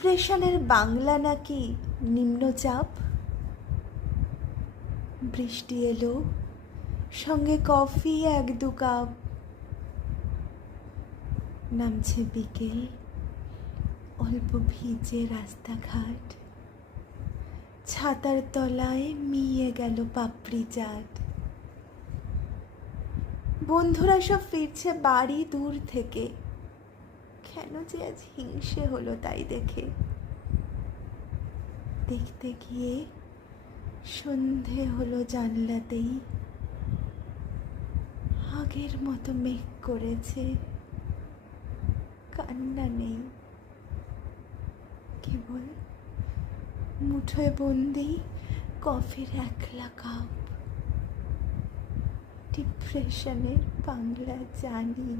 ডিপ্রেশনের বাংলা নাকি নিম্নচাপ। বৃষ্টি এলো, সঙ্গে কফি 1-2 কাপ। নামছে বিকেল, অল্প ভিজে রাস্তাঘাট, ছাতার তলায় মিয়ে গেল পাপড়ি চাট। বন্ধুরা সব ফিরছে বাড়ি দূর থেকে, কেন যে আজ হিংসে হলো তাই দেখে। দেখতে গিয়ে সন্ধে হলো জানলাতেই, আগের মতো মেঘ করেছে, কান্না নেই, কেবল মুঠোয় বন্দি কফির 1লা কাপ। ডিপ্রেশনের বাংলা জানি।